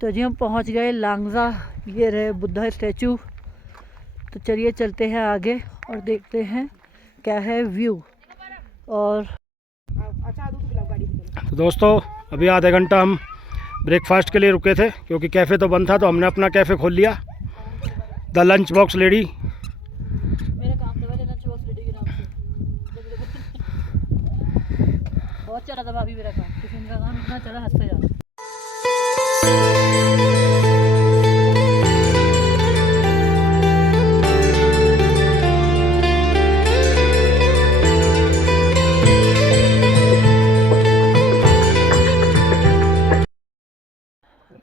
तो जी हम पहुंच गए लांगजा, ये रहे बुद्धा स्टैचू। तो चलिए चलते हैं आगे और देखते हैं क्या है व्यू। और तो दोस्तों अभी आधा घंटा हम ब्रेकफास्ट के लिए रुके थे क्योंकि कैफ़े तो बंद था, तो हमने अपना कैफ़े खोल लिया, द लंच बॉक्स लेडी। मेरा काम था लंच बॉक्स लेडी के नाम से। बहुत चला था भाभी मेरा काम, किसी का काम इतना चला हंसते जा।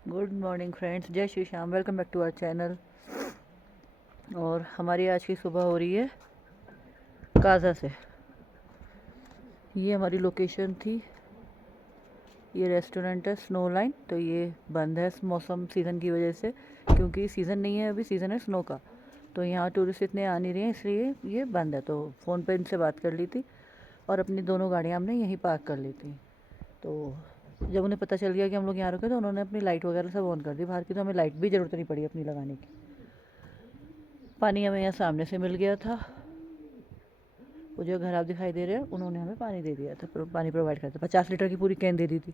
गुड मॉर्निंग फ्रेंड्स, जय Shri Shyam, welcome back to our channel. और हमारी आज की सुबह हो रही है काजा से। ये हमारी लोकेशन थी, ये रेस्टोरेंट है स्नो लाइन। तो ये बंद है मौसम सीज़न की वजह से, क्योंकि सीज़न नहीं है अभी, सीज़न है स्नो का। तो यहाँ टूरिस्ट इतने आ नहीं रहे हैं, इसलिए ये बंद है। तो फ़ोन पे इनसे बात कर ली थी और अपनी दोनों गाड़ियाँ हमने यहीं पार्क कर ली थी। तो जब उन्हें पता चल गया कि हम लोग यहाँ रुके, तो उन्होंने अपनी लाइट वगैरह सब ऑन कर दी बाहर की। तो हमें लाइट भी ज़रूरत नहीं पड़ी अपनी लगाने की। पानी हमें यहाँ सामने से मिल गया था। वो जो घर आप दिखाई दे रहे हैं, उन्होंने हमें पानी दे दिया था, पानी प्रोवाइड करता। 50 लीटर की पूरी कैन दे दी थी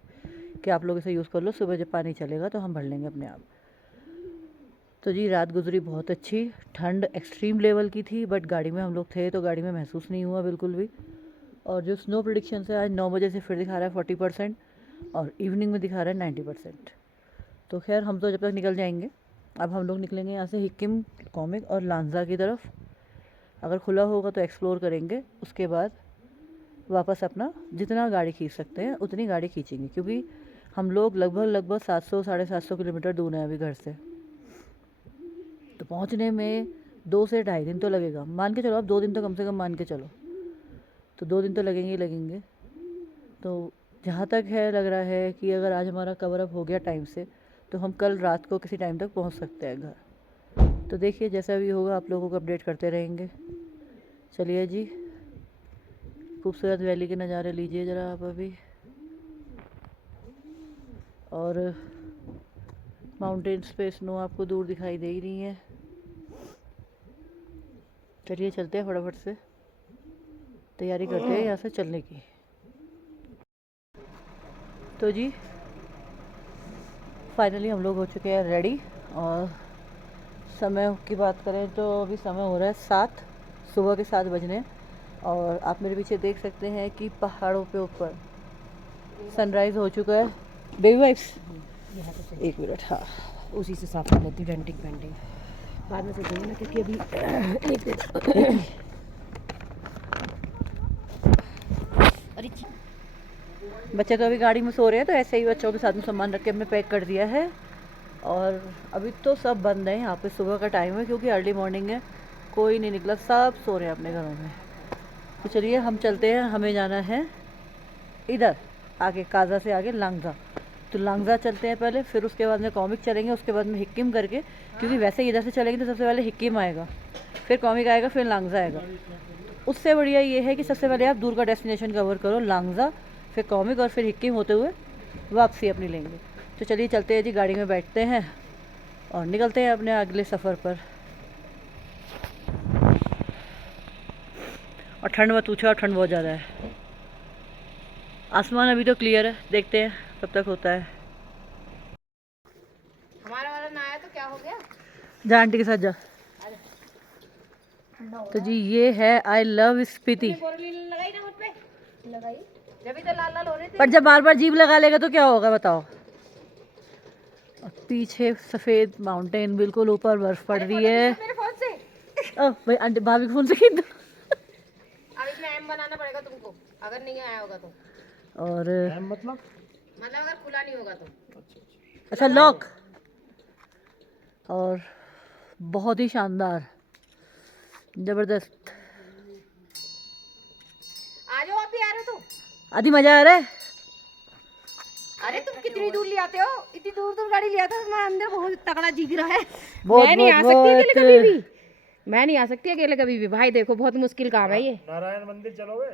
कि आप लोग इसे यूज़ कर लो, सुबह जब पानी चलेगा तो हम भर लेंगे अपने आप। तो जी रात गुजरी बहुत अच्छी। ठंड एक्सट्रीम लेवल की थी, बट गाड़ी में हम लोग थे तो गाड़ी में महसूस नहीं हुआ बिल्कुल भी। और जो स्नो प्रेडिक्शन है, आज 9 बजे से फिर दिखा रहा है 40% और इवनिंग में दिखा रहा है 90%। तो खैर हम तो जब तक निकल जाएंगे। अब हम लोग निकलेंगे यहाँ से हिक्किम, कॉमिक और लांजा की तरफ। अगर खुला होगा तो एक्सप्लोर करेंगे, उसके बाद वापस अपना जितना गाड़ी खींच सकते हैं उतनी गाड़ी खींचेंगे, क्योंकि हम लोग लगभग 700 साढ़े 700 किलोमीटर दूर हैं अभी घर से। तो पहुँचने में 2 से ढाई दिन तो लगेगा, मान के चलो। अब 2 दिन तो कम से कम मान के चलो, तो 2 दिन तो लगेंगे ही लगेंगे। तो जहाँ तक है लग रहा है कि अगर आज हमारा कवर अप हो गया टाइम से, तो हम कल रात को किसी टाइम तक पहुँच सकते हैं घर। तो देखिए जैसा भी होगा आप लोगों को अपडेट करते रहेंगे। चलिए जी, खूबसूरत वैली के नज़ारे लीजिए ज़रा आप अभी। और माउंटेन्स पे स्नो आपको दूर दिखाई दे ही रही है। चलिए चलते हैं, फटाफट से तैयारी करते हैं यहाँ से चलने की। तो जी फाइनली हम लोग हो चुके हैं रेडी। और समय की बात करें तो अभी समय हो रहा है 7, सुबह के 7 बजने। और आप मेरे पीछे देख सकते हैं कि पहाड़ों पे ऊपर सनराइज़ हो चुका है। बेबी वाइफ्स एक मिनट, हाँ उसी से साफ कर लेती हूँ, डेंटिंग पेंटिंग बाद में से देंगे ना, क्योंकि अभी अरे बच्चे तो अभी गाड़ी में सो रहे हैं, तो ऐसे ही बच्चों के साथ में सामान रख के हमने पैक कर दिया है। और अभी तो सब बंद है यहाँ पे, सुबह का टाइम है क्योंकि अर्ली मॉर्निंग है, कोई नहीं निकला, सब सो रहे हैं अपने घरों में। तो चलिए हम चलते हैं, हमें जाना है इधर आगे, काजा से आगे लांगजा। तो लांगजा चलते हैं पहले, फिर उसके बाद में कॉमिक चलेंगे, उसके बाद में हिक्किम करके, क्योंकि वैसे इधर से चलेंगे तो सबसे पहले हिक्किम आएगा, फिर कॉमिक आएगा, फिर लांगजा आएगा। उससे बढ़िया ये है कि सबसे पहले आप दूर का डेस्टिनेशन कवर करो, लांगजा, फिर कॉमिक और फिर हिक्किम होते हुए वापसी अपनी लेंगे। तो चलिए चलते हैं जी, गाड़ी में बैठते हैं और निकलते हैं अपने अगले सफ़र पर। और ठंड मत पूछो, ठंड बहुत ज़्यादा है। आसमान अभी तो क्लियर है, देखते हैं कब तक होता है। हमारा वाला ना आया तो क्या हो गया? जा आंटी के साथ जा। तो जी ये है आई लव स्पीति। लगाई ना मुझ पे, लगाई जब भी तो लाल लाल हो रहे थे। पर जब बार बार जीभ लगा लेगा तो क्या होगा बताओ। और पीछे सफ़ेद माउंटेन, बिल्कुल ऊपर बर्फ पड़ रही है। मेरे फोन से ओह भाई, आंटी भाभी के फ़ोन से खींच दो। अब इसमें एम बनाना पड़ेगा तुमको, अगर नहीं आया होगा तो। और मतलब अगर खुला नहीं होगा तो। अच्छा लॉक। और बहुत ही शानदार, ज़बरदस्त। आ जाओ, आप भी आ रहे हो तो। आधी मज़ा आ रहा है। अरे तुम कितनी दूर ले आते हो, इतनी दूर दूर गाड़ी ले आता है, तुम्हारे अंदर बहुत तगड़ा जिग रहा है। बहुत, मैं नहीं आ बहुत, सकती अकेले कभी बहुत। भी, मैं नहीं आ सकती अकेले कभी भी भाई। देखो बहुत मुश्किल काम है ये। नारायण मंदिर चलोगे?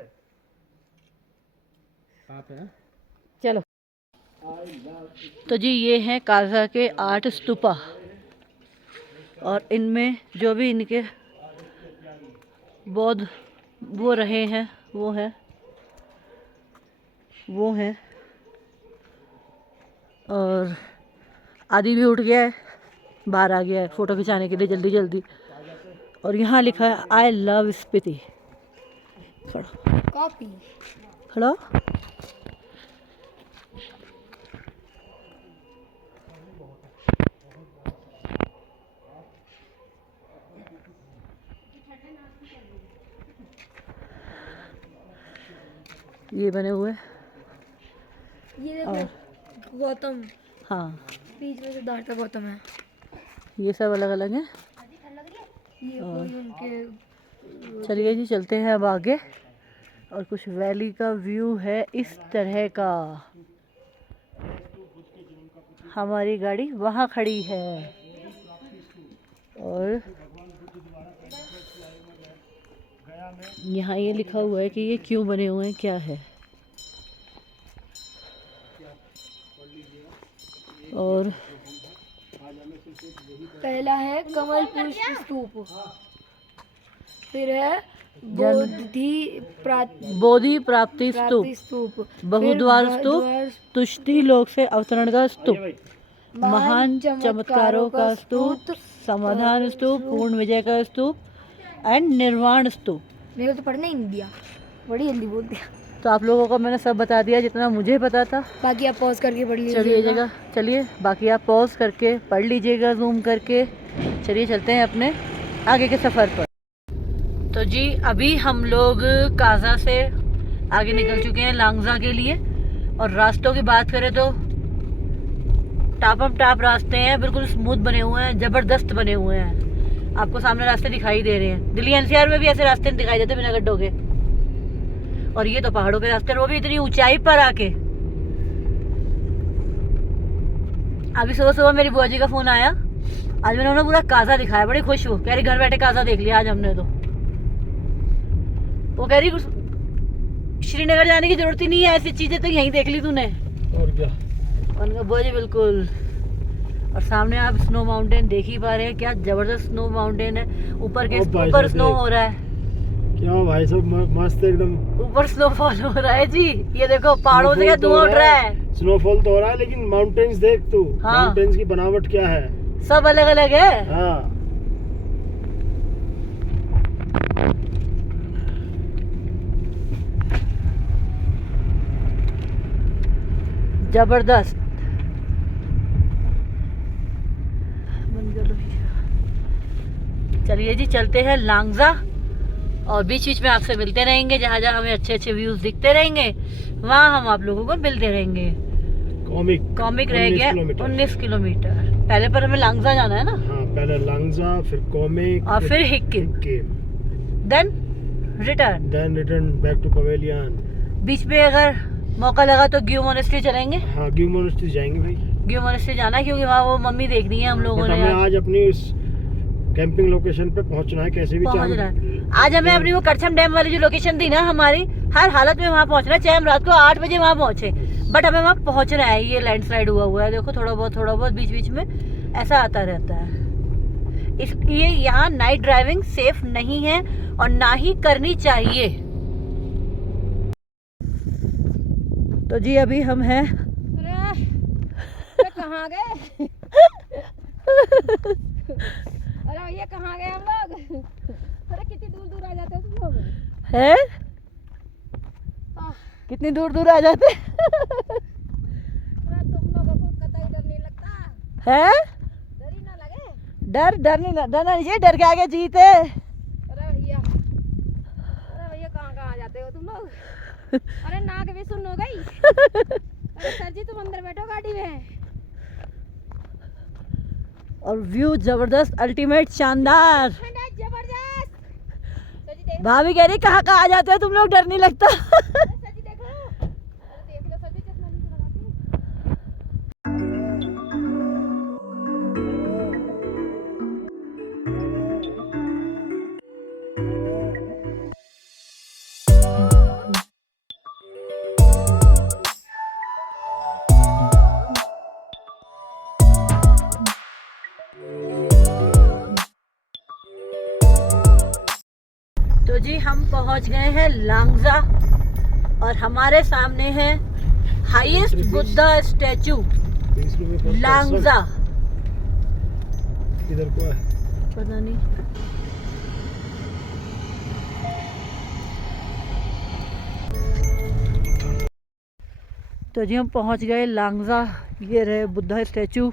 आप है? चलो तो जी ये हैं काजा के 8 स्तूपा, और इनमें जो भी इनके बौद्ध वो रहे हैं वो हैं। और आदि भी उठ गया है, बाहर आ गया है फ़ोटो खिंचाने के लिए जल्दी जल्दी। और यहाँ लिखा है आई लव स्पीति। कॉपी खड़ा ये बने हुए ये और गौतम, हाँ बीच में सिद्धार्थ गौतम है। ये सब अलग अलग हैं। ये कोई उनके चलिए जी चलते हैं अब आगे, और कुछ वैली का व्यू है इस तरह का। हमारी गाड़ी वहाँ खड़ी है, और यहाँ ये लिखा हुआ है कि ये क्यों बने हुए हैं, क्या है। और पहला है कमल पुष्प स्तूप, फिर है बोधि प्राप्ति स्तूप, स्तूप, बहुद्वार स्तूप, तुष्टि लोक से अवतरण का स्तूप, महान चमत्कारों का स्तूप, समाधान स्तूप, पूर्ण विजय का स्तूप एंड निर्वाण स्तूप। मेरे को तो पढ़ना ही नहीं दिया, बड़ी जल्दी बोल दिया। तो आप लोगों को मैंने सब बता दिया जितना मुझे पता था। बाकी आप पॉज करके पढ़ लीजिएगा। चलिए बाकी आप पॉज करके पढ़ लीजिएगा जूम करके। चलिए चलते हैं अपने आगे के सफ़र पर। तो जी अभी हम लोग काजा से आगे निकल चुके हैं लांगजा के लिए। और रास्तों की बात करें तो टापम टाप रास्ते हैं, बिल्कुल स्मूथ बने हुए हैं, ज़बरदस्त बने हुए हैं। आपको सामने रास्ते दिखाई दे रहे हैं। दिल्ली एनसीआर में भी ऐसे रास्ते दिखाई देते बिना गड्ढों के। और ये तो पहाड़ों के रास्ते, वो भी इतनी ऊंचाई पर आके। अभी सुबह सुबह मेरी बुआ जी का फोन आया, आज मैंने उन्हें पूरा काजा दिखाया, बड़ी खुश हो, कह रही घर बैठे काजा देख लिया आज हमने। तो वो कह रही श्रीनगर जाने की जरूरत ही नहीं है, ऐसी चीजें तो यहीं देख ली तूने। और क्या। उनका बुआ जी बिल्कुल। और सामने आप स्नो माउंटेन देख ही पा रहे हैं, क्या जबरदस्त स्नो माउंटेन है। ऊपर स्नो हो रहा है, क्या भाई सब मस्त एकदम। ऊपर स्नोफॉल हो रहा है जी। ये देखो पहाड़ों से क्या धुआं उठ रहा है। स्नोफॉल तो हो रहा है, लेकिन माउंटेन्स देख तू। हाँ। माउंटेन्स की बनावट क्या है, सब अलग अलग है। हाँ। जबरदस्त। चलिए जी चलते हैं लांगजा, और बीच बीच में आपसे मिलते रहेंगे। जहाँ जहाँ हमें अच्छे अच्छे व्यूज दिखते रहेंगे वहाँ हम आप लोगों को मिलते रहेंगे। कॉमिक रह गया 19 किलोमीटर। पहले पर हमें लांगजा जाना है ना। हाँ, पहले लांगजा, फिर कॉमिक, और फिर Hikkim, then return back to pavilion. बीच में अगर मौका लगा तो ग्यू मोनेस्ट्री चलेंगे। हाँ, ग्यू मोनेस्ट्री जाएंगे भाई। ग्यू मोनेस्ट्री जाना है क्योंकि वहाँ वो मम्मी देखनी है हम लोगों ने। हमें आज अपनी उस कैंपिंग लोकेशन पे पहुंचना है, कैसे भी पहुंचना है। आज हमें अपनी वो करछम डैम वाली जो लोकेशन थी ना हमारी, हर हालत में वहाँ पहुंचना है, चाहे हम रात को 8 बजे वहाँ पहुंचे, बट हमें वहाँ पहुंचना है। ये लैंडस्लाइड हुआ है, देखो थोड़ा बहुत बीच बीच में ऐसा आता रहता है। इसलिए यहाँ नाइट ड्राइविंग सेफ नहीं है और ना ही करनी चाहिए। तो जी अभी हम हैं, अरे कहाँ गए? अरे भैया कहाँ गए हम लोग? अरे कितनी दूर दूर आ जाते हो तुम लोग? है कितनी दूर दूर आ जाते अरे तुम लोगों को कतई डर नहीं लगता है? डर ही ना लगे? डरना नहीं चाहिए, डर के आगे जीत है। अरे भैया कहाँ कहाँ आ जाते हो तुम लोग? अरे नाक भी सुन हो गई। अरे सर जी तुम अंदर बैठो गाड़ी में। और व्यू जबरदस्त, अल्टीमेट, शानदार। जबरदस्त। भाभी कह रही कहाँ कहाँ आ जाते हो तुम लोग, डर नहीं लगता। जी हम पहुंच गए हैं लांगजा और हमारे सामने है हाईएस्ट बुद्धा स्टैचू 20 रुपये पर लांगजा। पर्सन। इधर को है पता नहीं। तो जी हम पहुंच गए लांगजा, ये रहे बुद्धा स्टैचू।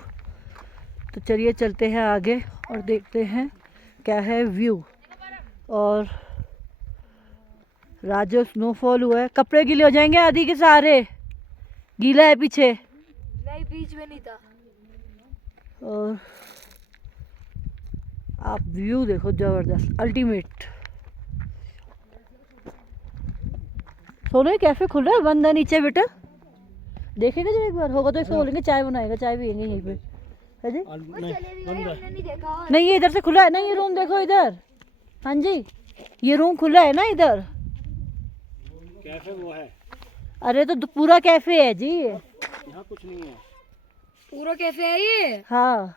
तो चलिए चलते हैं आगे और देखते हैं क्या है व्यू। और रात जो स्नोफॉल हुआ है, कपड़े गीले हो जाएंगे आदि के सारे, गीला है पीछे। नहीं बीच में नहीं था। और आप व्यू देखो, जबरदस्त अल्टीमेट। सोने कैफे खुल रहा है, बंद है नीचे बेटा, देखेंगे जब एक बार होगा तो इसको बोलेंगे चाय बनाएगा, चाय पियेंगे यहीं पे, है जी। नहीं देखा। नहीं ये इधर से खुला है ना, ये रूम देखो इधर। हाँ जी ये रूम खुला है ना इधर। कैफे वो है, अरे तो पूरा कैफे है जी, यहाँ कुछ नहीं है। पूरा कैफे है ये? हाँ।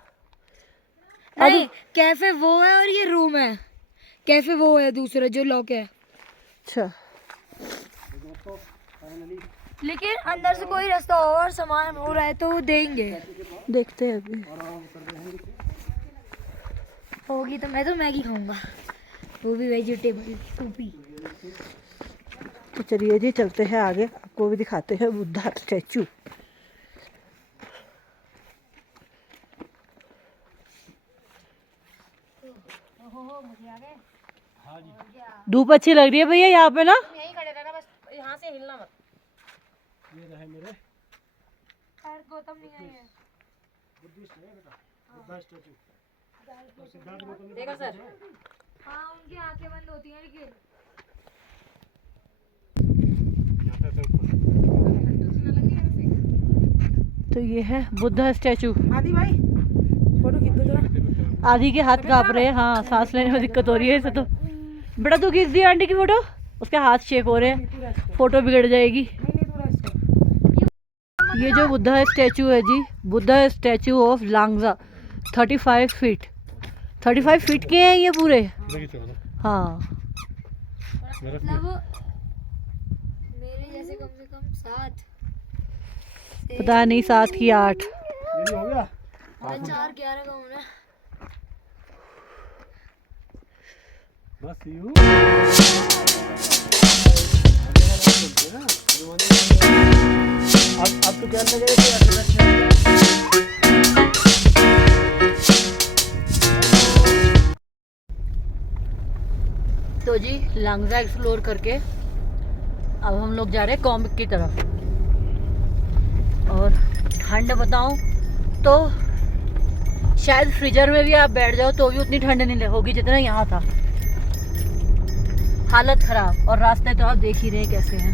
नहीं कैफे वो है और ये रूम है। कैफे वो है दूसरा जो लॉक है। अच्छा लेकिन अंदर से कोई रास्ता और सामान हो रहा है तो वो देंगे। देखते हैं अभी। होगी तो मैं तो मैगी खाऊंगा, वो भी वेजिटेबल सूपी। तो चलिए जी चलते हैं आगे, आपको भी दिखाते हैं बुद्धा स्टैचू। धूप अच्छी लग रही है भैया यहाँ पे ना। यहीं खड़े रहना बस, यहाँ से हिलना मत। ये रहे मेरे खैर गौतम नहीं आई है। बुद्धिस्ट है बेटा, बुद्धा स्टैचू। देखो सर, हाँ उनकी आंखें बंद होती हैं लेकिन तो ये है बुद्धा स्टैचू। आदि भाई फोटो खींच दो जरा। आदि के हाथ कांप रहे हैं, हाँ सांस लेने में दिक्कत हो रही है इसे। तो बेटा तू खींच दी आंटी की फोटो, उसके हाथ शेक हो रहे हैं, फोटो बिगड़ जाएगी। ये जो बुद्धा स्टैचू है जी, Buddha statue of Langza, 35 feet 35 feet के हैं ये पूरे। हाँ मतलब मेरे जैसे कम से कम 7, पता नहीं 7 की 8। हो गया। मैं 4-11 का हूँ ना। बस यू अब तो क्या लगेगा। तो जी लांगजा एक्सप्लोर करके अब हम लोग जा रहे हैं कॉमिक की तरफ। और ठंड बताऊं तो शायद फ्रीजर में भी आप बैठ जाओ तो भी उतनी ठंड नहीं होगी जितना यहाँ था। हालत खराब, और रास्ते तो आप देख ही रहे हैं कैसे हैं।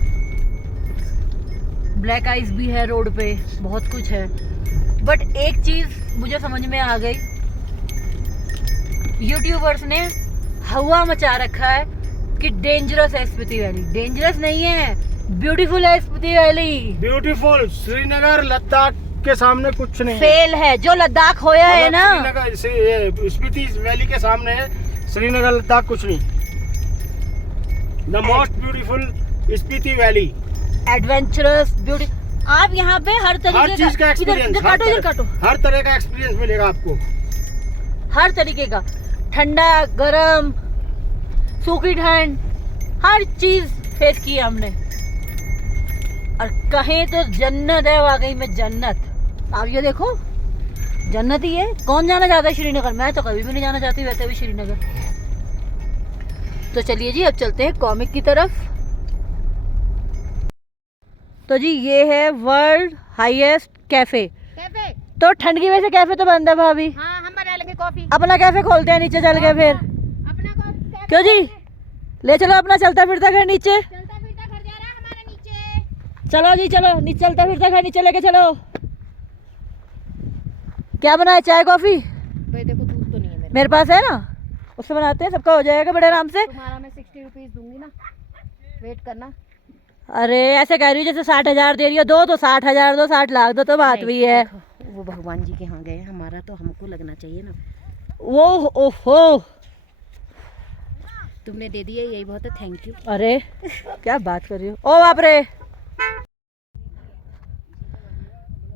ब्लैक आइस भी है रोड पे, बहुत कुछ है। बट एक चीज मुझे समझ में आ गई, यूट्यूबर्स ने हवा मचा रखा है कि डेंजरस है स्पीति वैली। डेंजरस नहीं है, ब्यूटीफुल है स्पीति वैली। ब्यूटीफुल। श्रीनगर लद्दाख के सामने कुछ नहीं है। फेल है जो लद्दाख होया है ना, स्पीति वैली के सामने है श्रीनगर लद्दाख कुछ नहीं। The most beautiful Spiti valley, adventurous beauty. आप यहाँ पे हर तरीके हर चीज का एक्सपीरियंस, हर तरह का एक्सपीरियंस मिलेगा आपको, हर तरीके का। ठंडा गरम सूखी ठंड, हर चीज फेस की है हमने। और कहें तो जन्नत है, वाकई में जन्नत। आप ये देखो जन्नत ही है। कौन जाना चाहता है श्रीनगर? मैं तो कभी भी नहीं जाना चाहती वैसे भी श्रीनगर। तो चलिए जी अब चलते हैं कॉमिक की तरफ। तो जी ये है वर्ल्ड हाईएस्ट कैफे। कैफे? तो ठंड की वजह से कैफे तो बंद है भाभी। हाँ हम बना लेंगे कॉफी। अपना कैफे खोलते हैं नीचे चल के फिर। अपना कैफे क्यों जी, ले चलो अपना चलता फिरता घर नीचे। चलता फिरता घर जा रहा है हमारा नीचे। चलो जी चलो, नीचे चलता फिरता घर नीचे लेके चलो। क्या बनाया, चाय कॉफी? भाई देखो दूध तो नहीं है मेरे पास है ना, उससे बनाते हैं, सबका हो जाएगा बड़े आराम से। तुम्हारा मैं 60 रुपीज दूंगी ना, वेट करना। अरे ऐसे कह रही हो जैसे 60,000 दे रही हो। दो तो 60,000 दो, 60 लाख दो, तो बात भी है। वो भगवान जी के यहाँ गए, हमारा तो हमको लगना चाहिए ना। वो ओहो तुमने दे दिया यही बहुत है, थैंक यू। अरे क्या बात कर रही हो, ओ बाप रे।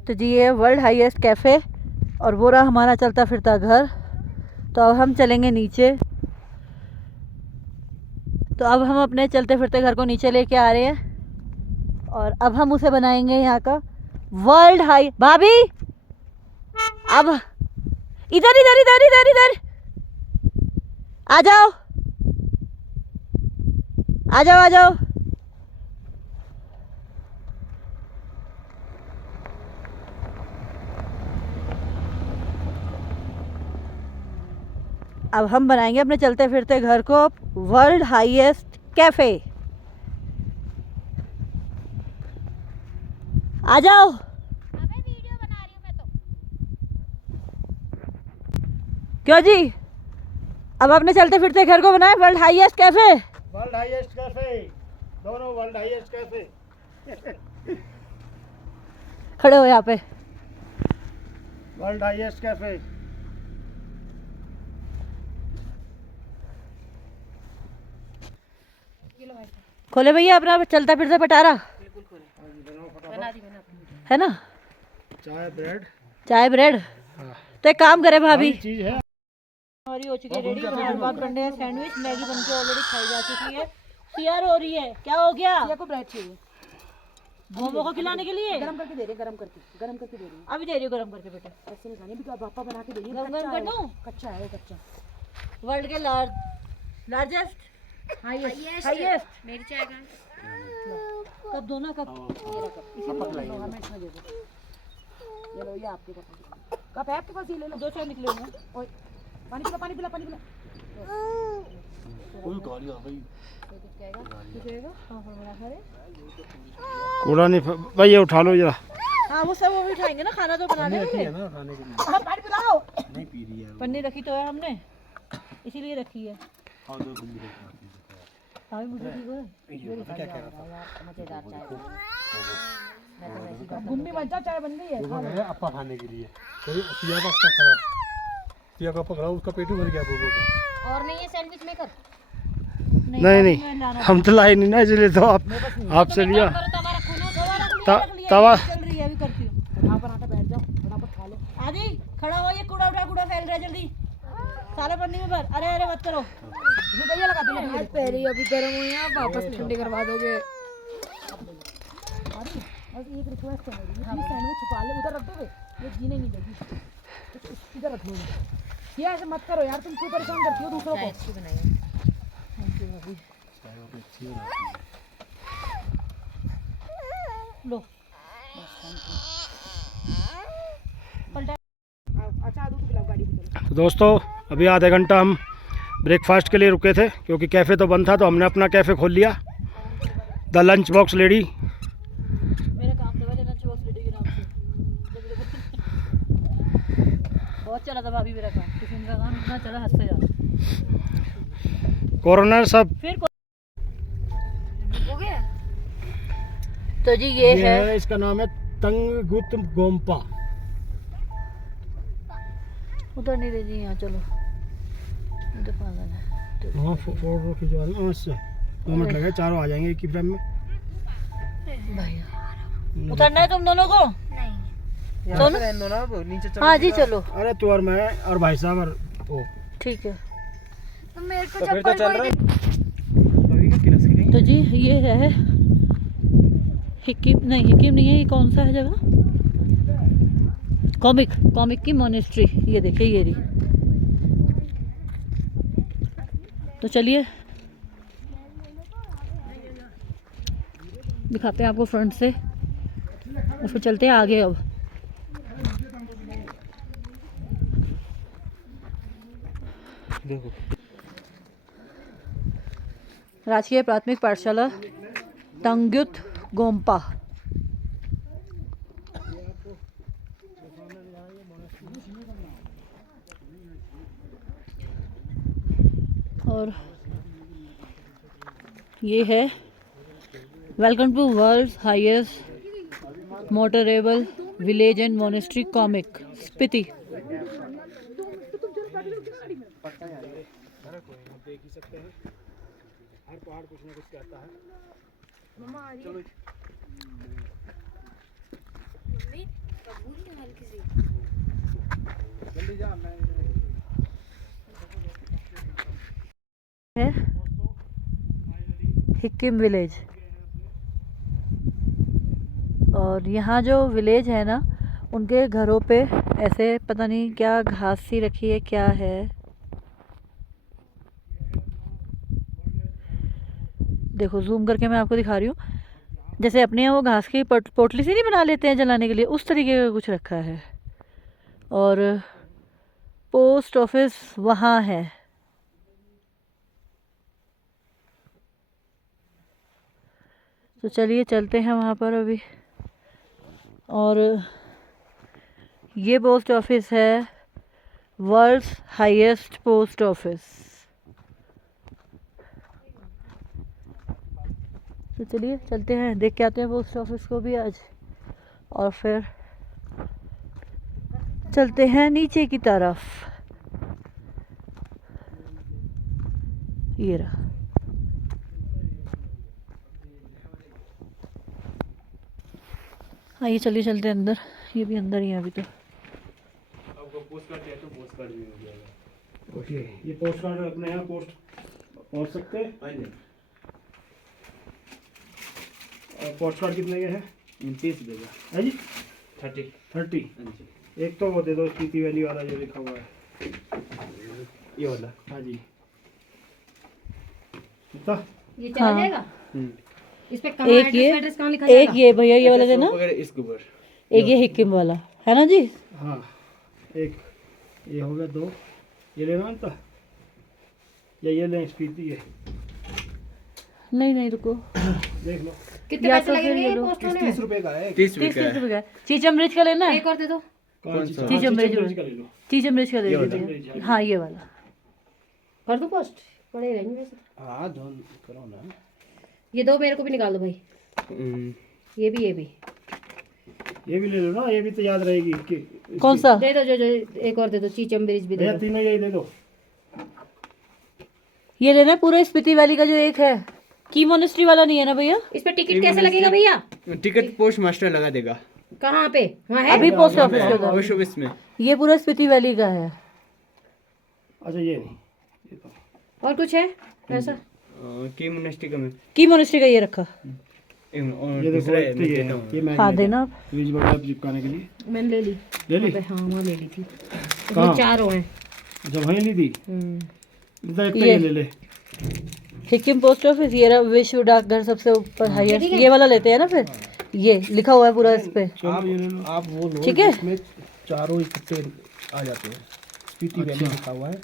तो जी ये वर्ल्ड हाईएस्ट कैफ़े और वो रहा हमारा चलता फिरता घर। तो अब हम चलेंगे नीचे। तो अब हम अपने चलते फिरते घर को नीचे लेके आ रहे हैं और अब हम उसे बनाएंगे यहाँ का वर्ल्ड हाई। भाभी अब इधर इधर इधर इधर इधर आ जाओ आ जाओ आ जाओ। अब हम बनाएंगे अपने चलते फिरते घर को वर्ल्ड हाईएस्ट कैफे। आ जाओ। अबे वीडियो बना रही हूँ मैं तो। क्यों जी, अब अपने चलते फिरते घर को बनाए world highest cafe. World highest cafe, दोनों वर्ल्ड हाईएस्ट कैफे। खड़े हो यहाँ पे। World highest cafe. खोले भैया अपना चलता फिरता पटारा। है ना, चाय ब्रेड। चाय ब्रेड। तो एक काम करे भाभी, चीज है हमारी हो चुकी है रेडी। बात बनने है सैंडविच, मैगी बन के ऑलरेडी खाई जा चुकी है। तैयार हो रही है। क्या हो गया, को ब्रेड चाहिए मोमो को खिलाने के लिए। गरम करके दे रही, गरम करके दे रही। अभी दे रही हूँ गरम करके बेटा। ऐसे नहीं खानी, अभी पापा बना के दे रही। गरम गरम कर दूँ। कच्चा है, कच्चा। वर्ल्ड के लार्जेस्ट हाईएस्ट। मेरी चाय का कप दो ना, कप। ये लो, ये आपके कप है आपके पास, ये ले लो। दो चाय निकले होंगे। ओए, पानी पिला पानी पिला पानी पिला। कोई गाड़ी आ गई। कूड़ा नहीं भाई, ये उठा लो जरा। हाँ वो सब वो भी खाएंगे ना, खाना तो बना लेंगे। है ना खाने के लिए। पानी पिलाओ। नहीं पी रही है। पन्नी रखी तो है हमने, इसीलिए रखी है। और दो तुम भी देखना। हाँ मुझे ठीक है। क्या क्या करता मजेदार चाय। गुम्मी मत जा, चाय बन गई है। वो है अपा खाने के लिए। तो सिया का खड़ा, सिया का पकड़ा, उसका पेट भर गया बोबो का। और नहीं है सैंडविच मेकर? नहीं नहीं, हम तो लाए नहीं ना, इसलिए तो आपसे लिया। तवा चल रही है, अभी करती हूँ। उठा पर आटा, बैठ जाओ, फटाफट खा लो। आदि खड़ा हो, ये कूड़ा उठा, कूड़ा फैल रहा है, जल्दी सारा पन्नी में भर। अरे अरे मत करो, भैया लगा दो। पहले ही अभी गर्म हुई है, वापस ठंडे करवा दोगे। बस एक रिक्वेस्ट है मेरी, ये सैंडविच छुपा ले, उधर रख दोगे, ये जीने नहीं देगी। इधर रख लो ये, ऐसे मत करो यार, तुम क्यों परेशान करती हो दूसरों को। अच्छी बनाई है। लो अच्छा, दूध पिलाओ गाड़ी में। तो दोस्तों, अभी आधा घंटा हम ब्रेकफास्ट के लिए रुके थे क्योंकि कैफ़े तो बंद था, तो हमने अपना कैफ़े खोल लिया, द लंच बॉक्स लेडी। मेरा काम था पहले लंच बॉक्स लेडी के नाम से। बहुत चला था भाभी मेरा काम, टिफिन का काम इतना चला, हंसते जा। कोरोना सब। फिर हो गया? तो जी ये है, इसका नाम है तंगगुत गोम्पा। उधर नहीं दे जी, यहाँ चलो। इधर पागल है। हाँ फोटो खिंचवा लो उससे। 2 मिनट लगे, चारों आ जाएंगे एक ही फ्रेम में। भैया उतरना है तुम दोनों को। नहीं। दोनों हाँ जी चलो। अरे तू और मैं और भाई साहब और वो। ठीक है। तो मेरे को चप्पल तो जी ये है हिकिम नहीं है, ये कौन सा है जगह, कॉमिक की मोनेस्ट्री। ये देखिए ये रही। तो चलिए दिखाते हैं आपको फ्रंट से, उस पर चलते हैं आगे। अब देखो राजकीय प्राथमिक पाठशाला तंगुत गोम्पा। और ये है welcome to world's highest motorable village and monastery Komic Spiti. हर पहाड़ कुछ ना कुछ कहता है। मम्मा आ रही है। मम्मी कबूल है हल्की सी। जल्दी जा मैं है हिक्किम विलेज। और यहाँ जो विलेज है ना, उनके घरों पे ऐसे पता नहीं क्या घास सी रखी है, क्या है। देखो जूम करके मैं आपको दिखा रही हूँ। जैसे अपने यहाँ वो घास की पोटली सी नहीं बना लेते हैं जलाने के लिए, उस तरीके का कुछ रखा है। और पोस्ट ऑफिस वहाँ है। तो चलिए चलते हैं वहाँ पर अभी। और ये पोस्ट ऑफिस है वर्ल्ड्स हाईएस्ट पोस्ट ऑफिस। तो चलिए चलते हैं, देख के आते हैं पोस्ट ऑफिस को भी आज, और फिर चलते हैं नीचे की तरफ। ये रहा। हाँ ये चलिए चलते हैं अंदर। ये भी अंदर ही है अभी तो। आपको पोस्ट कार्ड चाहिए तो पोस्ट कार्ड भी मिल जाएगा। ओके, ये पोस्ट कार्ड अपने यहाँ पोस्ट पहुँच सकते हैं। हाँ जी, और पोस्ट कार्ड कितने के हैं? 30 रुपये का। है जी 30। 30। हाँ जी, एक तो वो दे दो, स्पीति वैली वाला जो लिखा हुआ है। ये वाला। हाँ जी कितना? ये चला हाँ। जाएगा। हम्म। इस पे कहाँ एक ये एड्रेस कहाँ लिखा एक जाएगा? ये भैया ये वाला देना, वगैरह इसके ऊपर। एक ये हिक्किम वाला है ना जी। हाँ एक ये हो गया, 2 ये लेना है था, या ये लें स्पीति है? नहीं नहीं रुको, देख लो। कितने या पैसे तो फिर लगेंगे ये ये लो। पोस्ट होने 30 में? रुपए का है। 30 रुपये 30 का है। रुपए का। चीचम ब्रिज का लेना है? एक और दे दो। कौन सी? चीचम हाँ, ब्रिज चीचम का ले लो। चीचम ब्रिज का दे ये वाला? दीजिए। हाँ ये वाला। कर दो पोस्ट, पड़े रहेंगे वैसे। हाँ दोन करो ना। ये दो मेरे को भी निकाल दो भाई। हम्म। ये भी ये भी ले लो ना, ये भी तो याद रहेगी कि कौन सा? दे दो। जो एक और दे दो, चीचम ब्रिज भी दे भैया दो। तीनों यही दे दो। ये लेना है पूरा स्पीति वैली का जो एक है, की मोनेस्ट्री वाला नहीं है ना भैया? इस पे टिकट कैसे लगेगा भैया? टिकट पोस्ट मास्टर लगा देगा। कहाँ पे? वहाँ है? अभी पोस्ट ऑफिस के उधर। पोस्ट ऑफिस में। ये पूरा स्पीति वैली का है। अच्छा ये नहीं, ये तो और कुछ है ऐसा? की मोनेस्ट्री का में। की मोनेस्ट्री का ये रखा। ये और देखो, दूसरा है, एक तो मैं ये देता है, हूँ। ये मैं हाँ देना। बीज वगैरह चिपकाने के लिए मैंने ले ली। ले ली। हाँ वहाँ ले ली थी। कहाँ? उसमें 4 हैं। जब वहीं ली थी इतना, एक तो ये। ये ले ले। सिक्किम पोस्ट ऑफिस, ये रहा विश्व डाकघर सबसे ऊपर हाईएस्ट। ठीक है। ये वाला लेते हैं ना फिर, ये लिखा हुआ है पूरा इस पे। चलो ये ले लो। आप वो लो ठीक है। इसमें चारों इकट्ठे आ जाते हैं। स्पीति वैली लिखा हुआ है।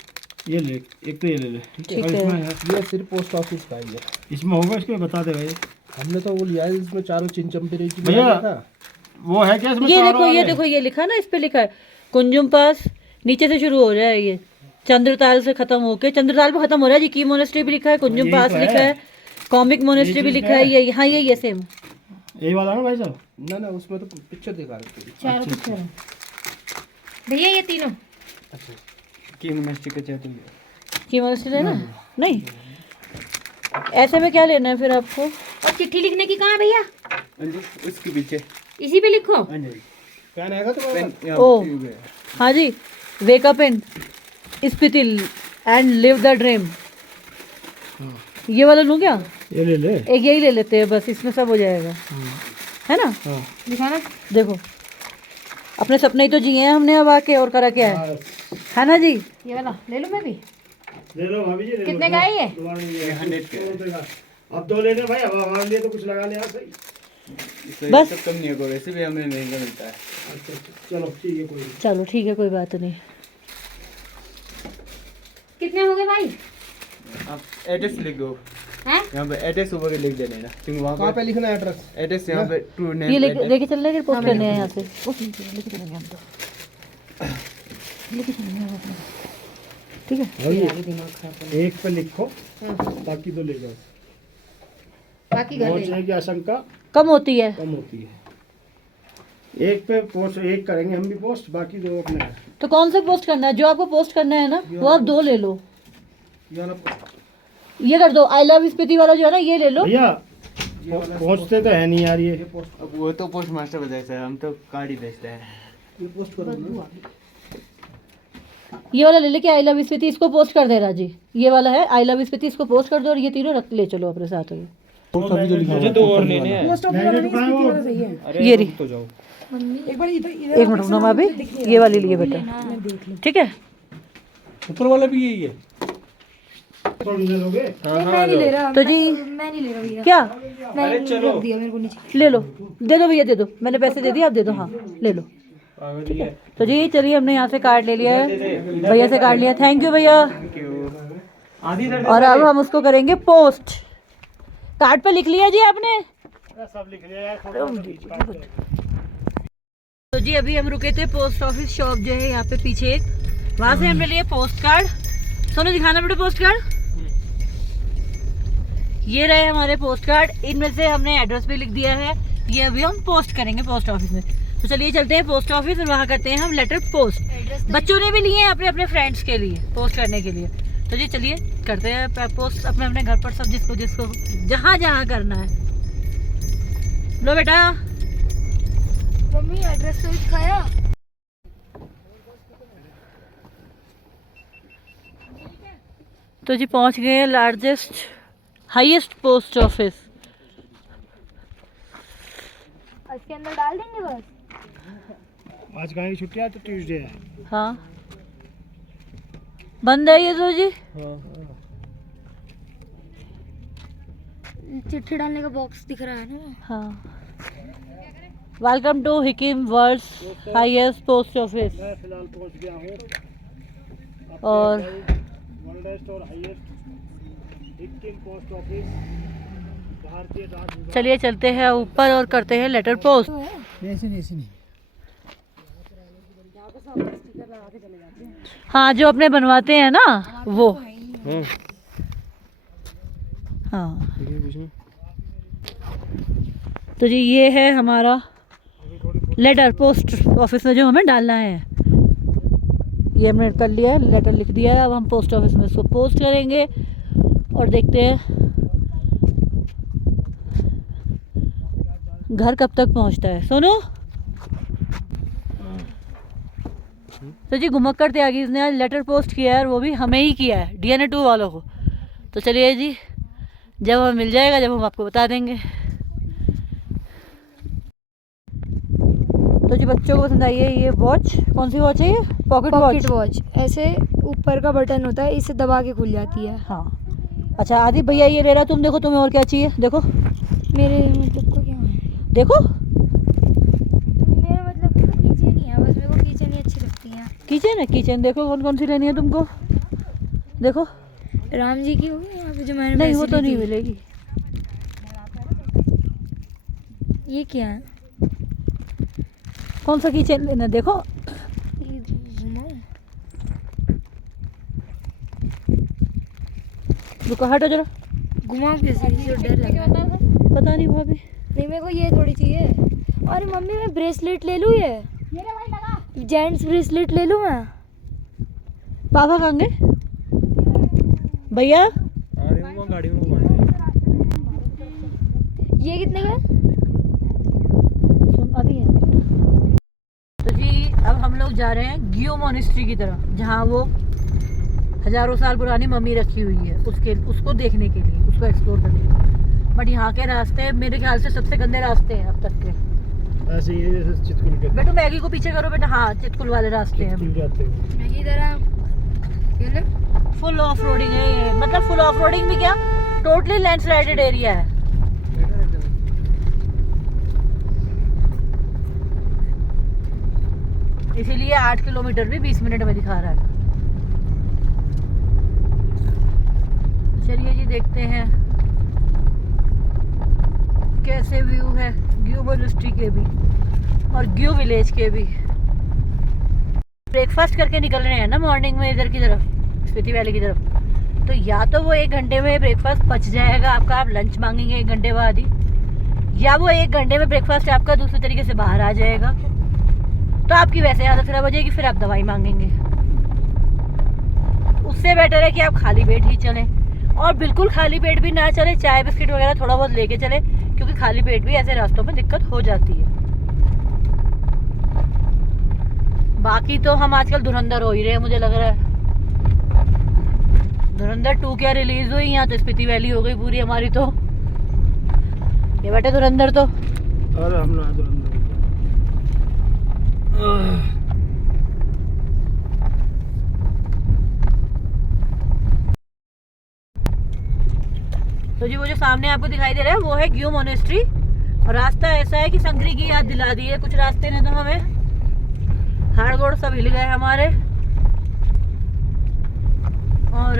ये ले, एक तो ये ले ले। ठीक और है। इसमें है, ये सिर्फ पोस्ट ऑफिस का ही है। इसमें होगा, इसके बता दे भाई। हमने तो वो लिया है, इसमें चारों चिंचम ब्रिज भी भैया, आ गया था। वो है क्या इसमें? ये चारों देखो, ये वाले? देखो, ये लिखा है ना, इस पे लिखा है कुंजुम पास, नीचे से शुरू हो रहा है ये, चंद्रताल से खत्म होके चंद्रताल पे खत्म हो रहा है जी। की मोनेस्ट्री भी लिखा है, कुंजुम यही पास तो लिखा है। है, कॉमिक मोनेस्ट्री भी चीज़ लिखा है। है। ये हाँ ये सेम। यही वाला ना भाई साहब? ना ना, उसमें तो पिक्चर दिखा रखी है। चारों पिक्चर हैं भैया, ये तीनों। की मोनेस्ट्री का चाहते हैं। की मोनेस्ट्री लेना है? नहीं, ऐसे में क्या लेना है फिर आपको? और चिट्ठी लिखने की कहाँ है भैया? हाँ जी, उसके पीछे। इसी पे लिखो। हाँ जी, पेन आएगा तो पेन यहाँ ओ। पे भी है। हाँ जी, wake up in Spiti and live the dream. ये वाला लूँ क्या? ये ले ले। एक यही ले लेते हैं बस, इसमें सब हो जाएगा, है ना? हाँ दिखाना। देखो अपने सपने ही तो जिए हैं हमने, अब आके और करा क्या है ना जी? ये वाला ले लूँ मैं भी? ले लो भाभी जी, ले लो। कितने का है ये? दोबारा नहीं ये है। 100 का है। 100 रुपए का। अब 2 लेने भाई, अब हमारे लिए तो कुछ लगा ले आप सही। इससे बस। सब कम नहीं होगा, वैसे भी हमें महंगा मिलता है। अच्छा अच्छा, चलो ठीक है, कोई नहीं। चलो ठीक है, कोई बात नहीं। कितने हो गए भाई? आप एड्रेस लिख दो, हैं? यहाँ पे एड्रेस ऊपर लिख देना है ना, क्योंकि कहाँ वहाँ पे लिखना है एड्रेस? पे एड्रेस यहाँ पे ट्रू नेम ये लेके चलने के पोस्ट करने हैं यहाँ से, लेके चलेंगे हम तो, लेके चलेंगे हम अपने। ठीक है, एक पे लिखो, बाकी 2 ले जाओ। बाकी घर ले पहुंचने की आशंका कम होती है कम होती है। एक पे पोस्ट, एक करेंगे हम भी पोस्ट, बाकी 2 अपने हैं। तो कौन सा पोस्ट करना है? जो आपको पोस्ट करना है ना, वो आप 2 ले लो। ये वाला ये कर दो, आई लव स्पीति वाला जो है ना ये ले लो। भैया पहुँचते तो है नहीं यार ये। अब वो तो पोस्ट मास्टर बताए सर, हम तो कार्ड ही भेजते हैं। ये वाला ले लेके आई लव स्पीति, इसको पोस्ट कर दे राजी। ये वाला है आई लव स्पीति, इसको पोस्ट कर दो और ये तीनों रख ले चलो अपने साथ। मुझे दो और लेने हैं। ये रही, एक मिनट रुकना मैं अभी, ये वाली लिए बेटा, ठीक है। ऊपर वाला भी यही है। तो जी क्या ले लो, दे दो भैया दे दो, मैंने पैसे दे दिए, आप दे दो। हाँ ले लो, ठीक है। तो जी चलिए हमने यहाँ से कार्ड ले लिया है, भैया से कार्ड लिया, थैंक यू भैया। और अब हम उसको करेंगे पोस्ट। कार्ड पे लिख लिया जी आपने? सब लिख लिया यार। तो जी अभी हम रुके थे पोस्ट ऑफिस शॉप जो है यहाँ पे पीछे, वहां से हमने लिए पोस्ट कार्ड। सोनू दिखाना बेटा पोस्ट कार्ड। ये रहे हमारे पोस्ट कार्ड, इनमें से हमने एड्रेस भी लिख दिया है, ये अभी हम पोस्ट करेंगे पोस्ट ऑफिस में। तो चलिए चलते हैं पोस्ट ऑफिस और वहाँ करते हैं हम लेटर पोस्ट। बच्चों ने भी लिए हैं अपने अपने फ्रेंड्स के लिए पोस्ट करने के लिए। तो जी चलिए करते हैं पोस्ट अपने अपने घर पर, सब जिसको जिसको जहाँ जहाँ करना है। लो बेटा, मम्मी एड्रेस तो दिखाया। तो जी पहुँच गए हैं लार्जेस्ट हाईएस्ट पोस्ट ऑफिस। इसके अंदर डाल देंगे बस। आज कहाँ की छुट्टी है? तो ट्यूसडे है। हाँ बंद है ये तो जी। चिट्ठी डालने का बॉक्स दिख रहा है ना। हाँ, welcome to Hikkim world's highest post office. मैं फिलहाल पहुँच गया हूँ और वर्ल्डेस्ट और हाईएस्ट हिकिम पोस्ट ऑफिस, भारतीय डाक विभाग। चलिए चलते हैं ऊपर और करते हैं लेटर पोस्ट। ऐसे नहीं। हाँ जो अपने बनवाते हैं ना वो। हाँ तो जी ये है हमारा लेटर पोस्ट ऑफिस में जो हमें डालना है। ये हमने कर लिया है, लेटर लिख दिया है। अब हम पोस्ट ऑफिस में इसको पोस्ट करेंगे और देखते हैं घर कब तक पहुंचता है। सोनू तो जी घुमक्कर त्यागी ने आज लेटर पोस्ट किया है और वो भी हमें ही किया है, DNA 2 वालों को। तो चलिए जी जब हमें मिल जाएगा जब हम आपको बता देंगे। तो जी बच्चों को पसंद आई है ये वॉच। कौन सी वॉच है ये? Pocket watch. ऐसे ऊपर का बटन होता है, इसे दबा के खुल जाती है। हाँ अच्छा आदि भैया ये ले रहा, तुम देखो तुम्हें और क्या चाहिए देखो। मेरे मतलब को क्या है? देखो मेरा मतलब तो कीचेन ही है, बस मेरे को कीचेन ही अच्छी लगती है। किचन है, किचन देखो कौन कौन सी लेनी है तुमको। देखो राम जी की होगी यहाँ पे जो मैंने नहीं वो पैसे तो ली नहीं थी। मिलेगी। ये क्या है? कौन सा किचन लेना देखो। ये घुमाओ। रुको हटो जरा, घुमाओ कैसे? जो डर लग रहा है। पता नहीं भाभी। नहीं मेरे को ये थोड़ी चाहिए। अरे मम्मी मैं ब्रेसलेट ले लूँ, ये जेंट्स ब्रेसलेट ले लूँ मैं। पापा कहाँ गए भैया? गाड़ी में ये कितने का है? आती है। तो जी अब हम लोग जा रहे हैं गियो मोनेस्ट्री की तरफ, जहाँ वो हजारों साल पुरानी मम्मी रखी हुई है, उसको देखने के लिए, उसको एक्सप्लोर करने के लिए। बट यहाँ के रास्ते मेरे ख्याल से सबसे गंदे रास्ते हैं अब तक के। ऐसे ही है जैसे चितकुल के बेटू मैगी को पीछे करो बेटा। हाँ चितकुल वाले रास्ते हैं। चितकुल जाते हैं। इधर आ। ये ले। फुल ऑफ रोडिंग है ये, मतलब फुल ऑफ रोडिंग भी क्या, टोटली लैंडस्लाइडेड एरिया है। इसीलिए 8 किलोमीटर भी 20 मिनट में दिखा रहा है। चलिए जी देखते हैं कैसे व्यू है गियो मोनेस्ट्री के भी और गियो विलेज के भी। ब्रेकफास्ट करके निकल रहे हैं ना मॉर्निंग में इधर की तरफ, स्पीति वैली की तरफ। तो या तो वो 1 घंटे में ब्रेकफास्ट पच जाएगा आपका, आप लंच मांगेंगे 1 घंटे बाद ही, या वो 1 घंटे में ब्रेकफास्ट आपका दूसरे तरीके से बाहर आ जाएगा। तो आपकी वैसे आदत खराब हो जाएगी, फिर आप दवाई मांगेंगे। उससे बेटर है कि आप खाली पेट ही चलें। और बिल्कुल खाली पेट भी ना चले, चाय बिस्किट वगैरह थोड़ा बहुत लेके चले, क्योंकि खाली पेट भी ऐसे रास्तों में दिक्कत हो जाती है। बाकी तो हम आजकल धुरंधर हो ही रहे हैं, मुझे लग रहा है। धुरंधर 2 क्या रिलीज हुई, यहाँ तो स्पीति वैली हो गई पूरी हमारी। तो ये बैठे धुरंधर तो अरे हम ना तो जी वो जो सामने आपको दिखाई दे रहा है वो है ग्यू मोनेस्ट्री। और रास्ता ऐसा है कि संगरी की याद दिला दी है कुछ रास्ते ने, तो हमें हाड़ गोड़ सब हिल गए हमारे। और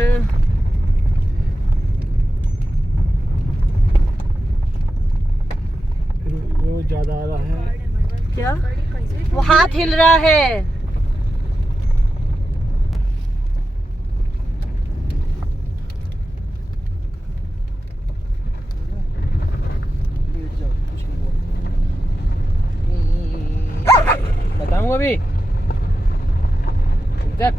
वो ज्यादा आ रहा है क्या, वो हाथ हिल रहा है। बताऊंगा अभी इधर।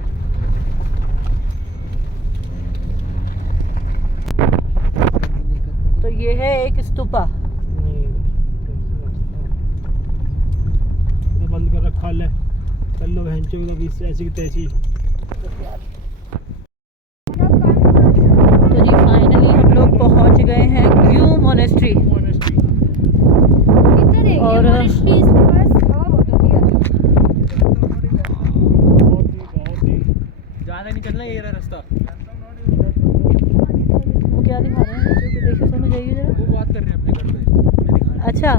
तो ये है एक स्तूपा। बंद कर रखा ले, चल लो बहन चो ऐसी की तैसी। तो जी फाइनली हम लोग पहुंच गए हैं ग्यू मोनेस्ट्री। और ज्यादा नहीं चलना, ये रहा रास्ता। वो क्या दिखा रहे हैं, देखिए समझ आइए जरा। वो बात कर रहे हैं अपने घर पे, मैं दिखा रहा अच्छा,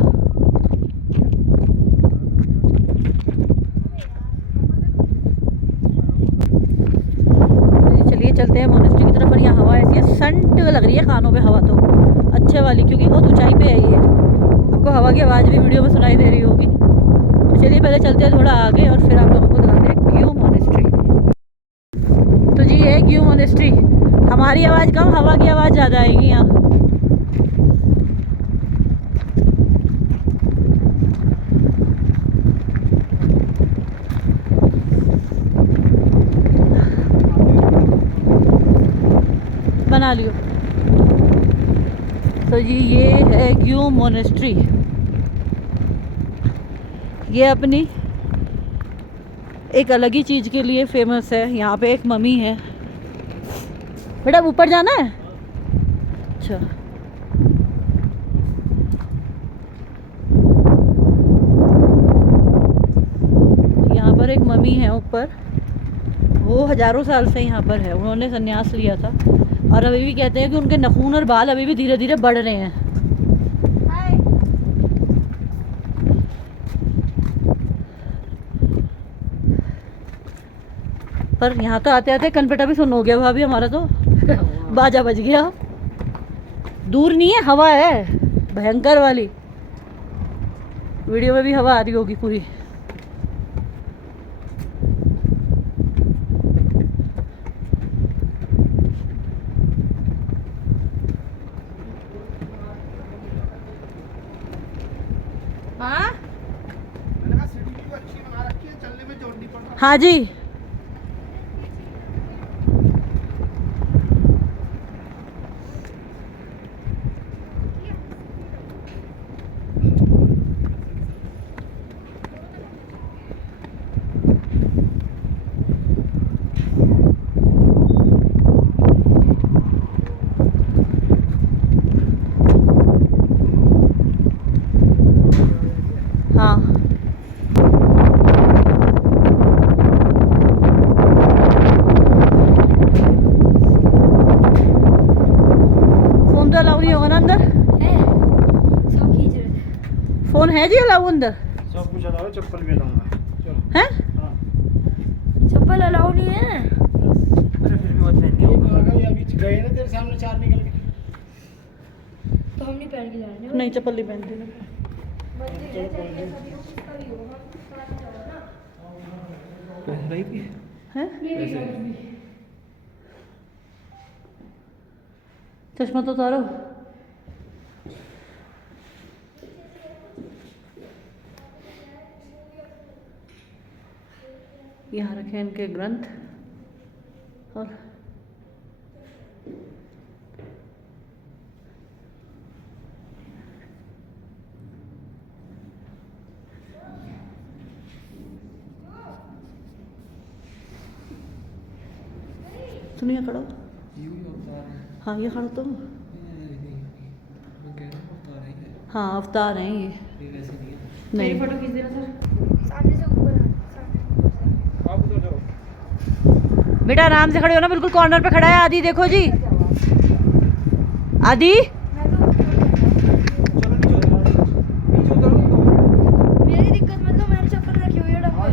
तो चलिए चलते हैं मोनेस्ट्री की तरफ। और यहाँ हवा ऐसी है, संट लग रही है कानों पे हवा, तो अच्छे वाली, क्योंकि बहुत ऊंचाई पे है ये। आपको हवा की आवाज़ भी वीडियो में सुनाई दे रही होगी। तो चलिए पहले चलते हैं थोड़ा आगे और फिर आप लोगों को दिखाते हैं ग्यू मोनेस्ट्री। तो जी ये है ग्यू मोनेस्ट्री। हमारी आवाज़ कम, हवा की आवाज़ ज़्यादा आएगी यहाँ। बना लियो। तो जी ये है ग्यू मोनेस्ट्री। ये अपनी एक अलग ही चीज़ के लिए फेमस है। यहाँ पे एक मम्मी है। बेटा ऊपर जाना है? अच्छा, यहाँ पर एक मम्मी है ऊपर, वो हजारों साल से यहाँ पर है। उन्होंने संन्यास लिया था और अभी भी कहते हैं कि उनके नाखून और बाल अभी भी धीरे धीरे बढ़ रहे हैं। पर यहाँ तो आते आते कनपेटा भी सुन हो गया भाभी हमारा, तो बाजा बज गया। दूर नहीं है, हवा है भयंकर वाली। वीडियो में भी हवा आ रही होगी पूरी। हाँ हाँ जी, हाँ फोन तो अलाउ नहीं होगा ना अंदर? सब खींच रहे थे। फोन है जी अलाउ अंदर? सब कुछ अलावा, चप्पल भी अलावा। चलो है? हाँ, चप्पल अलाउ नहीं है। अरे फिर भी मत पहन ये आ गए, अभी गए ना तेरे सामने 4 निकल के। तो हम नहीं पहन के जा रहे हैं। नहीं चप्पल नहीं पहनते। पहन रही थी हैं? चश्मा तो उतारो। यहाँ रखे इनके ग्रंथ। और सुनिए खड़ो। हाँ ये खड़ो तो। हाँ अवतार हैं ये। नहीं फोटो खींच देना सर, सामने से ऊपर बेटा आराम से खड़े हो ना, बिल्कुल कॉर्नर पे खड़ा है आदि, देखो जी आदि। मेरी दिक्कत मतलब मैंने चप्पल रखी हुई है डब्बे।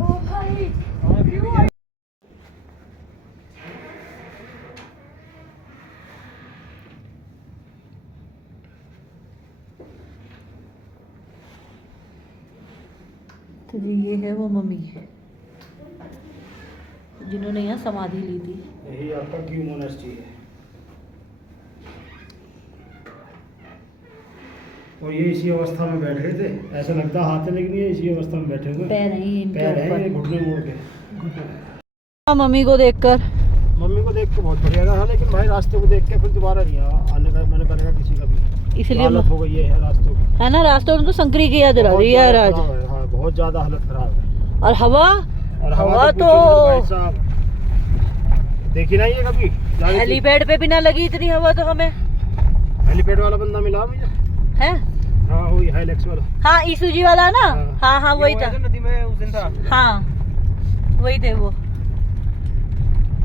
ओ भाई तो जी ये है वो मम्मी जिन्होंने यहाँ समाधि ली थी। यही आपका क्यू मोनेस्ट्री है। और ये इसी अवस्था में बैठे थे, ऐसा लगता हाथ है लेकिन ये इसी अवस्था में बैठे हुए। पैर हैं इनके पैर है ये ऊपर। घुटने मोड़ के। मम्मी को देखकर मम्मी को देख के बहुत बढ़िया रहा, लेकिन भाई रास्ते को देख के फिर दोबारा नहीं आने का मैंने करेगा किसी का भी। इसलिए हालत हो गई है रास्तों की, है ना, रास्तों में तो संकरी की याद दिला बहुत रही है ज़्यादा आज। खराब है, हाँ बहुत ज़्यादा हालत खराब है। और हवा और हवा तो पूछो मत भाई तो साहब, देखी ना ये कभी जाने की? हेलीपैड पे भी ना लगी इतनी हवा तो हमें। हेलीपैड वाला बंदा मिला मुझे। है हाँ वही हाइलेक्स वाला। हाँ ईसूजी वाला ना। हाँ। हाँ हाँ वही था। नदी में उस दिन था। हाँ वही थे वो।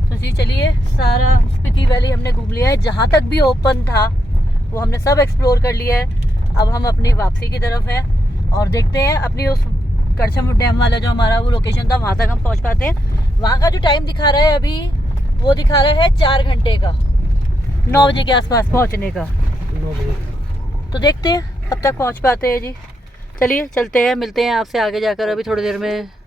तो जी चलिए सारा स्पीति वैली हमने घूम लिया है, जहाँ तक भी ओपन था वो हमने सब एक्सप्लोर कर लिया है। अब हम अपनी वापसी की तरफ हैं और देखते हैं अपनी उस करछम डैम वाला जो हमारा वो लोकेशन था वहाँ तक हम पहुँच पाते हैं। वहाँ का जो टाइम दिखा रहा है अभी वो दिखा रहा है 4 घंटे का, 9 बजे के आसपास पहुँचने का। 9 बजे। तो देखते हैं कब तक पहुँच पाते हैं जी। चलिए चलते हैं, मिलते हैं आपसे आगे जाकर अभी थोड़ी देर में।